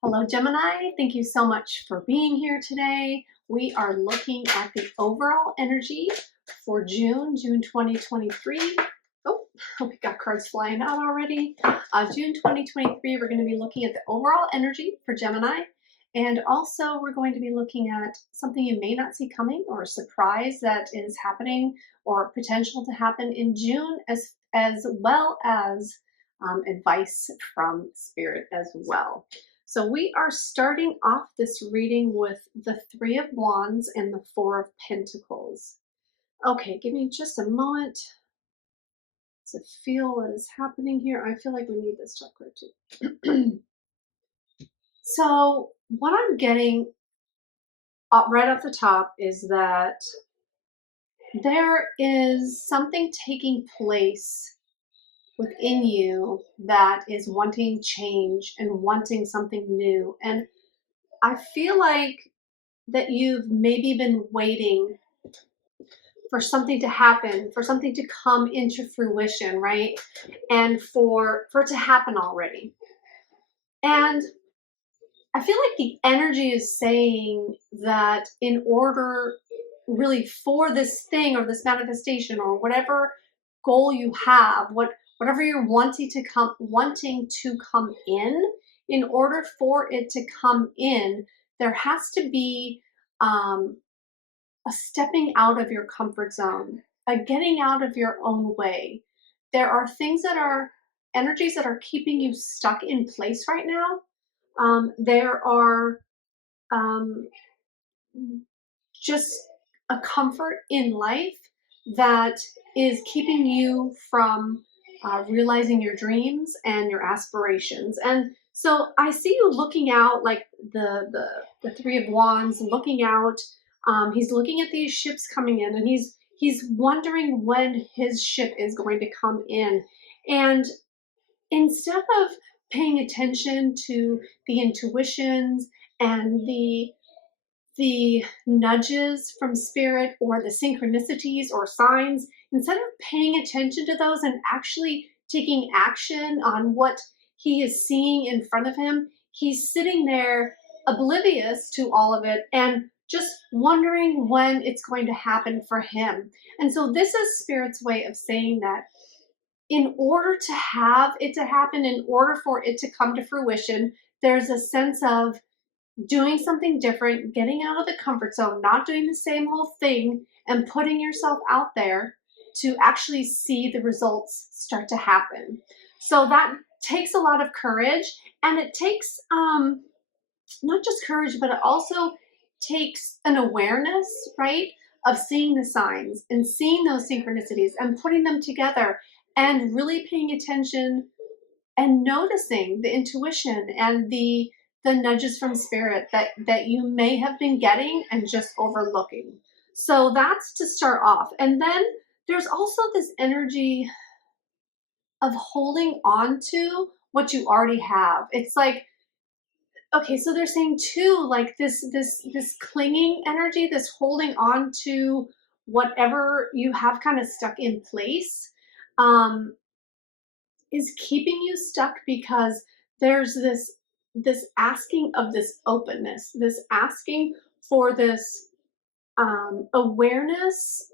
Hello, Gemini. Thank you so much for being here today. We are looking at the overall energy for June 2023. Oh, we got cards flying out already. June 2023, we're going to be looking at the overall energy for Gemini. And also, we're going to be looking at something you may not see coming or a surprise that is happening or potential to happen in June, as well as advice from Spirit as well. So we are starting off this reading with the Three of Wands and the Four of Pentacles. Okay, give me just a moment to feel what is happening here. I feel like we need this chakra too. So what I'm getting right off the top is that there is something taking place within you that is wanting change and wanting something new. And I feel like that you've maybe been waiting for something to happen, for something to come into fruition, right? And for it to happen already. And I feel like the energy is saying that in order really for this thing or this manifestation or whatever goal you have, whatever you're wanting to come in order for it to come in, there has to be a stepping out of your comfort zone, a getting out of your own way. There are things that are energies that are keeping you stuck in place right now. There are just a comfort in life that is keeping you from realizing your dreams and your aspirations. And so I see you looking out, like the Three of Wands, looking out. He's looking at these ships coming in, and he's wondering when his ship is going to come in. And instead of paying attention to the intuitions and the nudges from spirit or the synchronicities or signs, instead of paying attention to those and actually taking action on what he is seeing in front of him, he's sitting there oblivious to all of it and just wondering when it's going to happen for him. And so this is Spirit's way of saying that in order to have it to happen, in order for it to come to fruition, there's a sense of doing something different, getting out of the comfort zone, not doing the same whole thing, and putting yourself out there to actually see the results start to happen. So that takes a lot of courage, and it takes not just courage, but it also takes an awareness, right, of seeing the signs and seeing those synchronicities and putting them together and really paying attention and noticing the intuition and the nudges from spirit that you may have been getting and just overlooking. So that's to start off. And then there's also this energy of holding on to what you already have. It's like, okay, so they're saying too, like this clinging energy, this holding on to whatever you have kind of stuck in place, um, is keeping you stuck because there's this asking of this openness, this asking for this awareness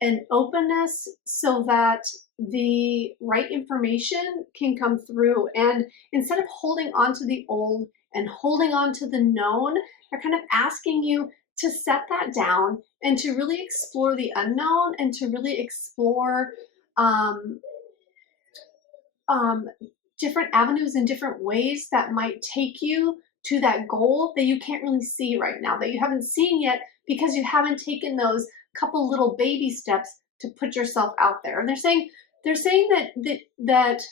and openness so that the right information can come through. And instead of holding on to the old and holding on to the known, they're kind of asking you to set that down and to really explore the unknown and to really explore um, different avenues and different ways that might take you to that goal that you can't really see right now, that you haven't seen yet because you haven't taken those couple little baby steps to put yourself out there. And they're saying that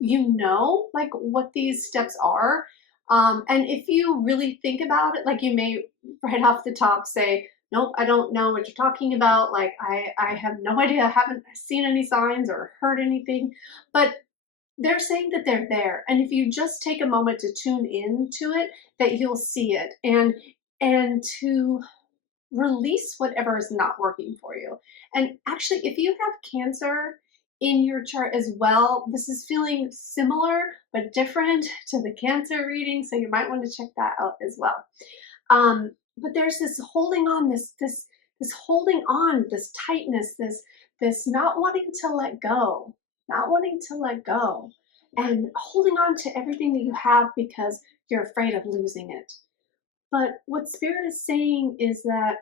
you know, like, what these steps are. And if you really think about it, like, you may right off the top say, nope, I don't know what you're talking about. Like, I have no idea. I haven't seen any signs or heard anything. But they're saying that they're there, and if you just take a moment to tune in to it, that you'll see it, and to release whatever is not working for you. And actually, if you have cancer in your chart as well. This is feeling similar but different to the Cancer reading, so you might want to check that out as well. But there's this holding on, this holding on, this tightness, this not wanting to let go, not wanting to let go, and holding on to everything that you have because you're afraid of losing it. But what Spirit is saying is that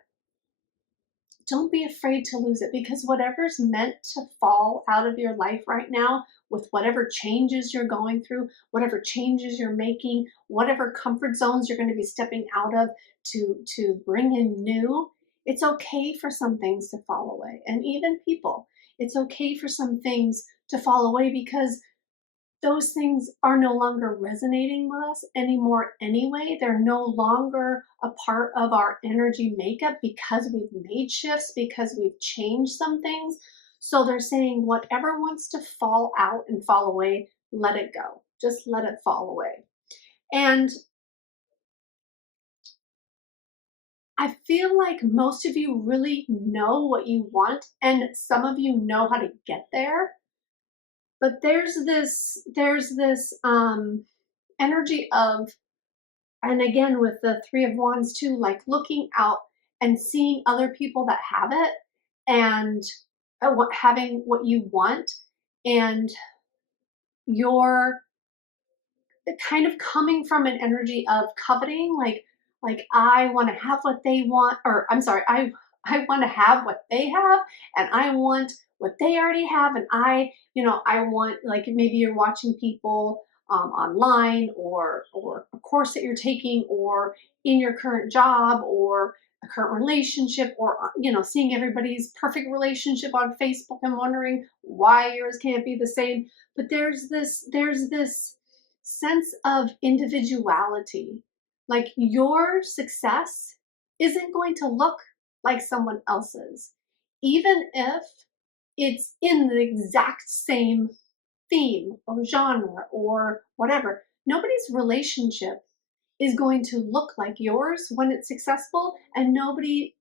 don't be afraid to lose it, because whatever's meant to fall out of your life right now, with whatever changes you're going through, whatever changes you're making, whatever comfort zones you're going to be stepping out of to bring in new, it's okay for some things to fall away. And even people, it's okay for some things to fall away, because those things are no longer resonating with us anymore anyway. They're no longer a part of our energy makeup because we've made shifts, because we've changed some things. So they're saying whatever wants to fall out and fall away, let it go. Just let it fall away. And I feel like most of you really know what you want, and some of you know how to get there. But there's this energy of, and again with the Three of Wands too, like looking out and seeing other people that have it, and having what you want, and you're kind of coming from an energy of coveting, like I want to have what they want, or I'm sorry, I want to have what they have, and I want what they already have, and I want, like maybe you're watching people online, or a course that you're taking, or in your current job, or a current relationship, or seeing everybody's perfect relationship on Facebook and wondering why yours can't be the same. But there's this sense of individuality. Like your success isn't going to look like someone else's, even if it's in the exact same theme or genre or whatever. Nobody's relationship is going to look like yours when it's successful, and nobody,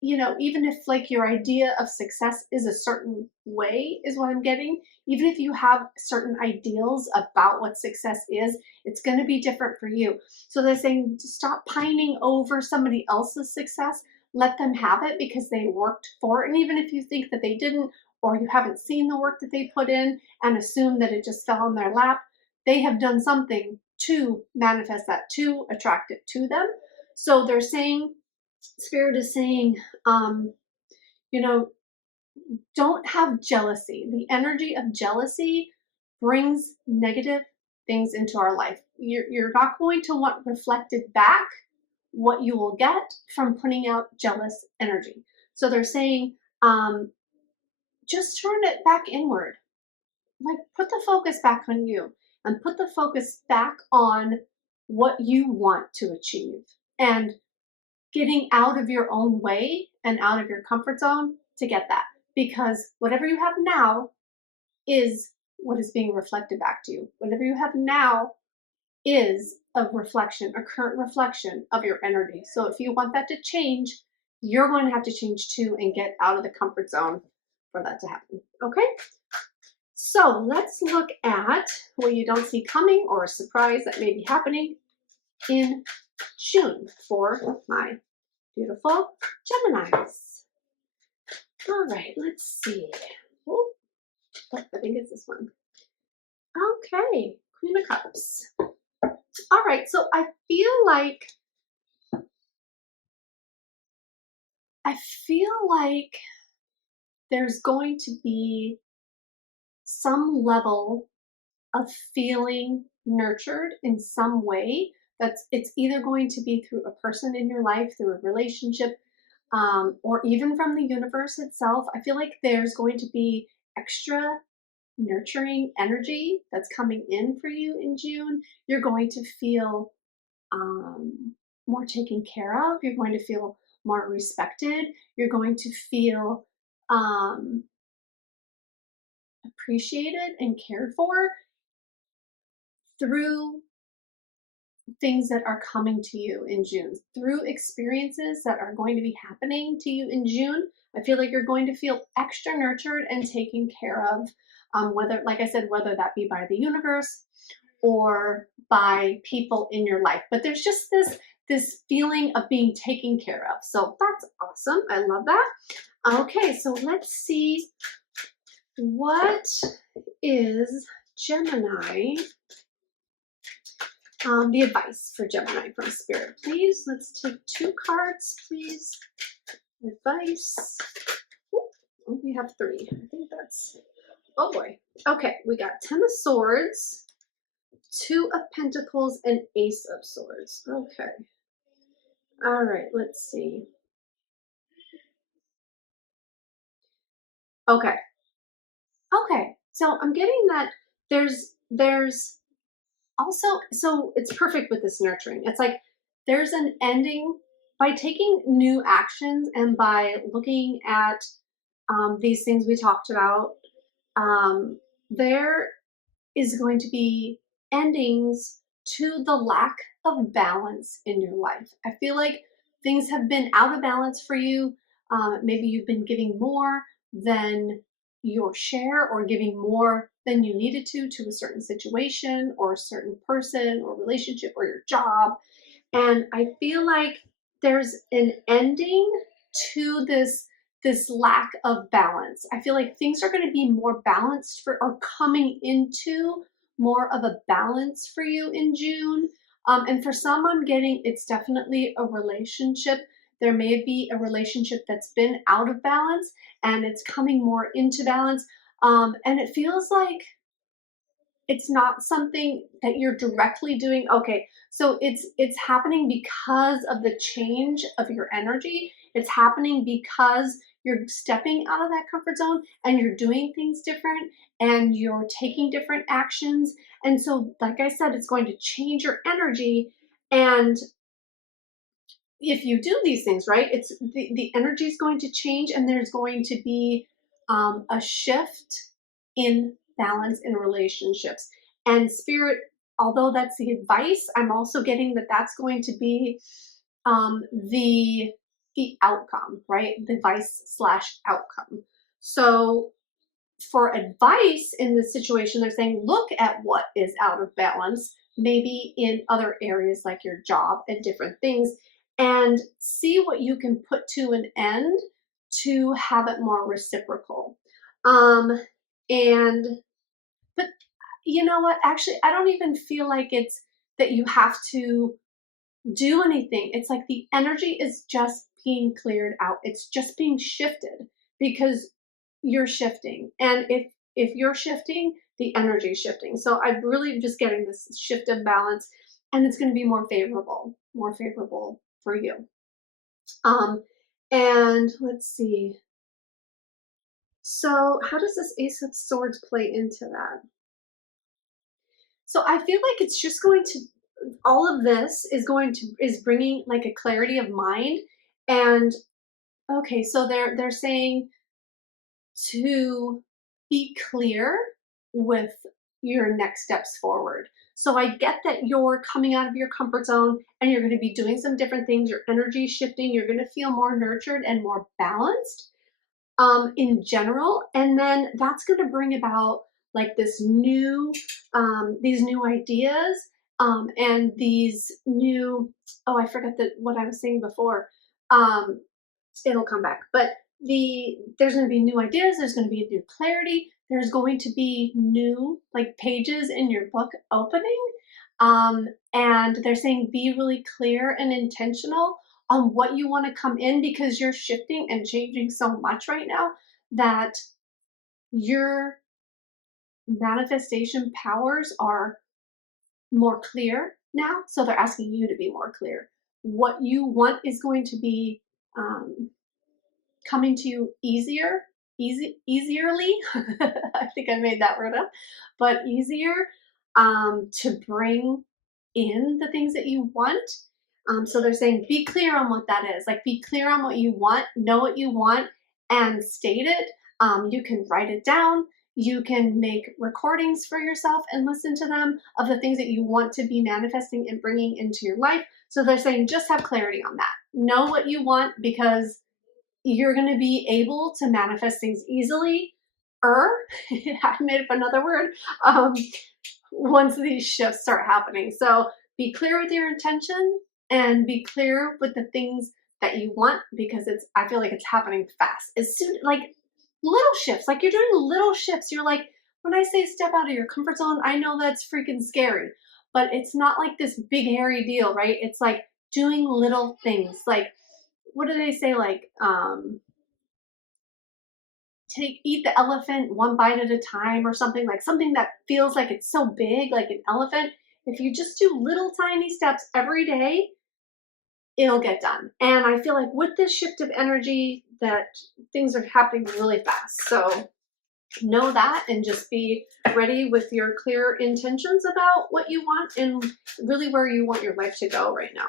even if like your idea of success is a certain way, is what I'm getting, even if you have certain ideals about what success is, it's going to be different for you. So they're saying stop pining over somebody else's success. Let them have it because they worked for it. And even if you think that they didn't, or you haven't seen the work that they put in and assume that it just fell on their lap, they have done something to manifest that, to attract it to them. So they're saying, Spirit is saying, you know, don't have jealousy. The energy of jealousy brings negative things into our life. You're not going to want reflected back what you will get from putting out jealous energy. So they're saying, just turn it back inward. Like put the focus back on you, and put the focus back on what you want to achieve, and getting out of your own way and out of your comfort zone to get that, because whatever you have now is what is being reflected back to you. Whatever you have now is a reflection, a current reflection of your energy. So if you want that to change, you're going to have to change too, and get out of the comfort zone for that to happen. Okay? So let's look at what you don't see coming, or a surprise that may be happening in June for my beautiful Geminis. All right, let's see. Oh, I think it's this one. Okay, Queen of Cups. All right, so I feel like there's going to be some level of feeling nurtured in some way. It's either going to be through a person in your life, through a relationship, or even from the universe itself. I feel like there's going to be extra nurturing energy that's coming in for you in June. You're going to feel more taken care of. You're going to feel more respected. You're going to feel appreciated and cared for through things that are coming to you in June, through experiences that are going to be happening to you in June. I feel like you're going to feel extra nurtured and taken care of. whether, like I said, whether that be by the universe or by people in your life. But there's just this feeling of being taken care of. So that's awesome. I love that. Okay, so let's see, what is Gemini, the advice for Gemini from Spirit, please. Let's take 2 cards, please. Advice. Oh, we have 3. I think that's, oh boy. Okay, we got 10 of Swords, 2 of Pentacles, and Ace of Swords. Okay. All right, let's see. Okay. Okay. So I'm getting that there's also, so it's perfect with this nurturing. It's like there's an ending by taking new actions and by looking at these things we talked about. There is going to be endings to the lack of balance in your life. I feel like things have been out of balance for you. Maybe you've been giving more than your share, or giving more than you needed to a certain situation or a certain person or relationship or your job. And I feel like there's an ending to this lack of balance. I feel like things are going to be more balanced for, or coming into more of a balance for you in June. And for some, I'm getting it's definitely a relationship. There may be a relationship that's been out of balance and it's coming more into balance. And it feels like it's not something that you're directly doing. Okay, so it's happening because of the change of your energy. It's happening because you're stepping out of that comfort zone and you're doing things different and you're taking different actions. And so, like I said, it's going to change your energy. And if you do these things, right, it's the energy is going to change, and there's going to be a shift in balance in relationships. And Spirit, although that's the advice, I'm also getting that that's going to be the outcome, right? The advice slash outcome. So for advice in this situation, they're saying, look at what is out of balance, maybe in other areas like your job and different things, and see what you can put to an end to have it more reciprocal. And, but you know what? Actually, I don't even feel like it's that you have to do anything. It's like the energy is just being cleared out. It's just being shifted because you're shifting. And if you're shifting, the energy is shifting. So I'm really just getting this shift of balance, and it's going to be more favorable for you. And let's see. So how does this Ace of Swords play into that? So I feel like it's just going to, all of this is bringing like a clarity of mind. And okay, so they're saying to be clear with your next steps forward. So I get that you're coming out of your comfort zone and you're going to be doing some different things. Your energy is shifting. You're going to feel more nurtured and more balanced in general. And then that's going to bring about like this new, these new ideas and these new, oh, I forgot what I was saying before. It'll come back. But there's going to be new ideas. There's going to be new clarity. There's going to be new like pages in your book opening. And they're saying be really clear and intentional on what you want to come in, because you're shifting and changing so much right now that your manifestation powers are more clear now. So they're asking you to be more clear. What you want is going to be coming to you easierly. I think I made that word up, but easier to bring in the things that you want. So they're saying be clear on what that is. Like be clear on what you want, know what you want, and state it. You can write it down. You can make recordings for yourself and listen to them of the things that you want to be manifesting and bringing into your life. So they're saying just have clarity on that. Know what you want, because you're going to be able to manifest things easily I made up another word, um, once these shifts start happening. So be clear with your intention and be clear with the things that you want, because I feel like it's happening fast. As soon, like little shifts, like you're doing little shifts. You're like, when I say step out of your comfort zone, I know that's freaking scary, but it's not like this big hairy deal, right? It's like doing little things. Like, what do they say? Like, eat the elephant one bite at a time, or something, like something that feels like it's so big, like an elephant. If you just do little tiny steps every day, it'll get done. And I feel like with this shift of energy that things are happening really fast. So know that and just be ready with your clear intentions about what you want and really where you want your life to go right now.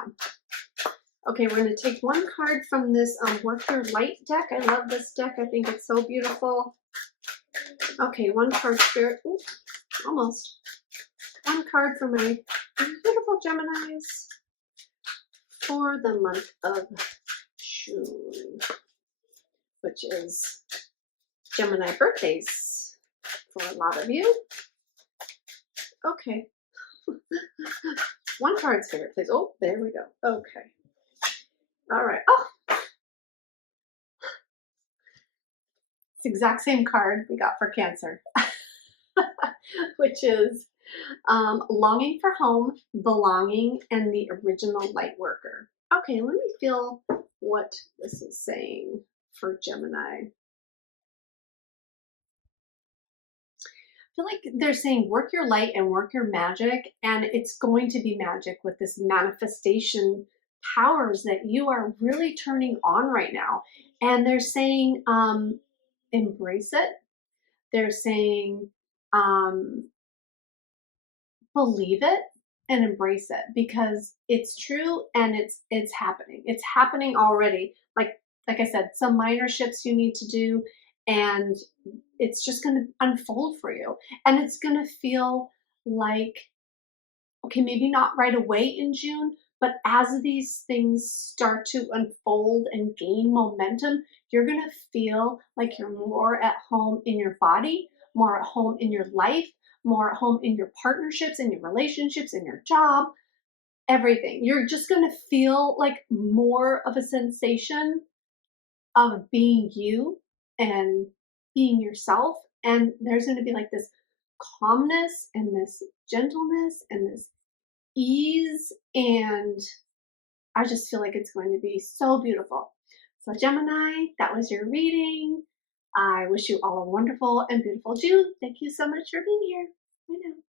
Okay, we're going to take one card from this Work Your Light deck. I love this deck. I think it's so beautiful. Okay, one card, Spirit. Ooh, almost. One card for my beautiful Geminis for the month of June, which is Gemini birthdays for a lot of you. Okay. One card, Spirit, please. Oh, there we go. Okay. All right. Oh, it's the exact same card we got for Cancer, which is longing for home, belonging, and the original light worker. Okay, let me feel what this is saying for Gemini. I feel like they're saying work your light and work your magic, and it's going to be magic with this manifestation powers that you are really turning on right now. And they're saying embrace it. They're saying believe it and embrace it, because it's true and it's happening. It's happening already. Like I said, some minor shifts you need to do, and it's just going to unfold for you. And it's going to feel like, okay, maybe not right away in June, but as these things start to unfold and gain momentum, you're going to feel like you're more at home in your body, more at home in your life, more at home in your partnerships, in your relationships, in your job, everything. You're just going to feel like more of a sensation of being you and being yourself. And there's going to be like this calmness and this gentleness and this ease, and I just feel like it's going to be so beautiful. So Gemini, that was your reading. I wish you all a wonderful and beautiful June. Thank you so much for being here. Bye now.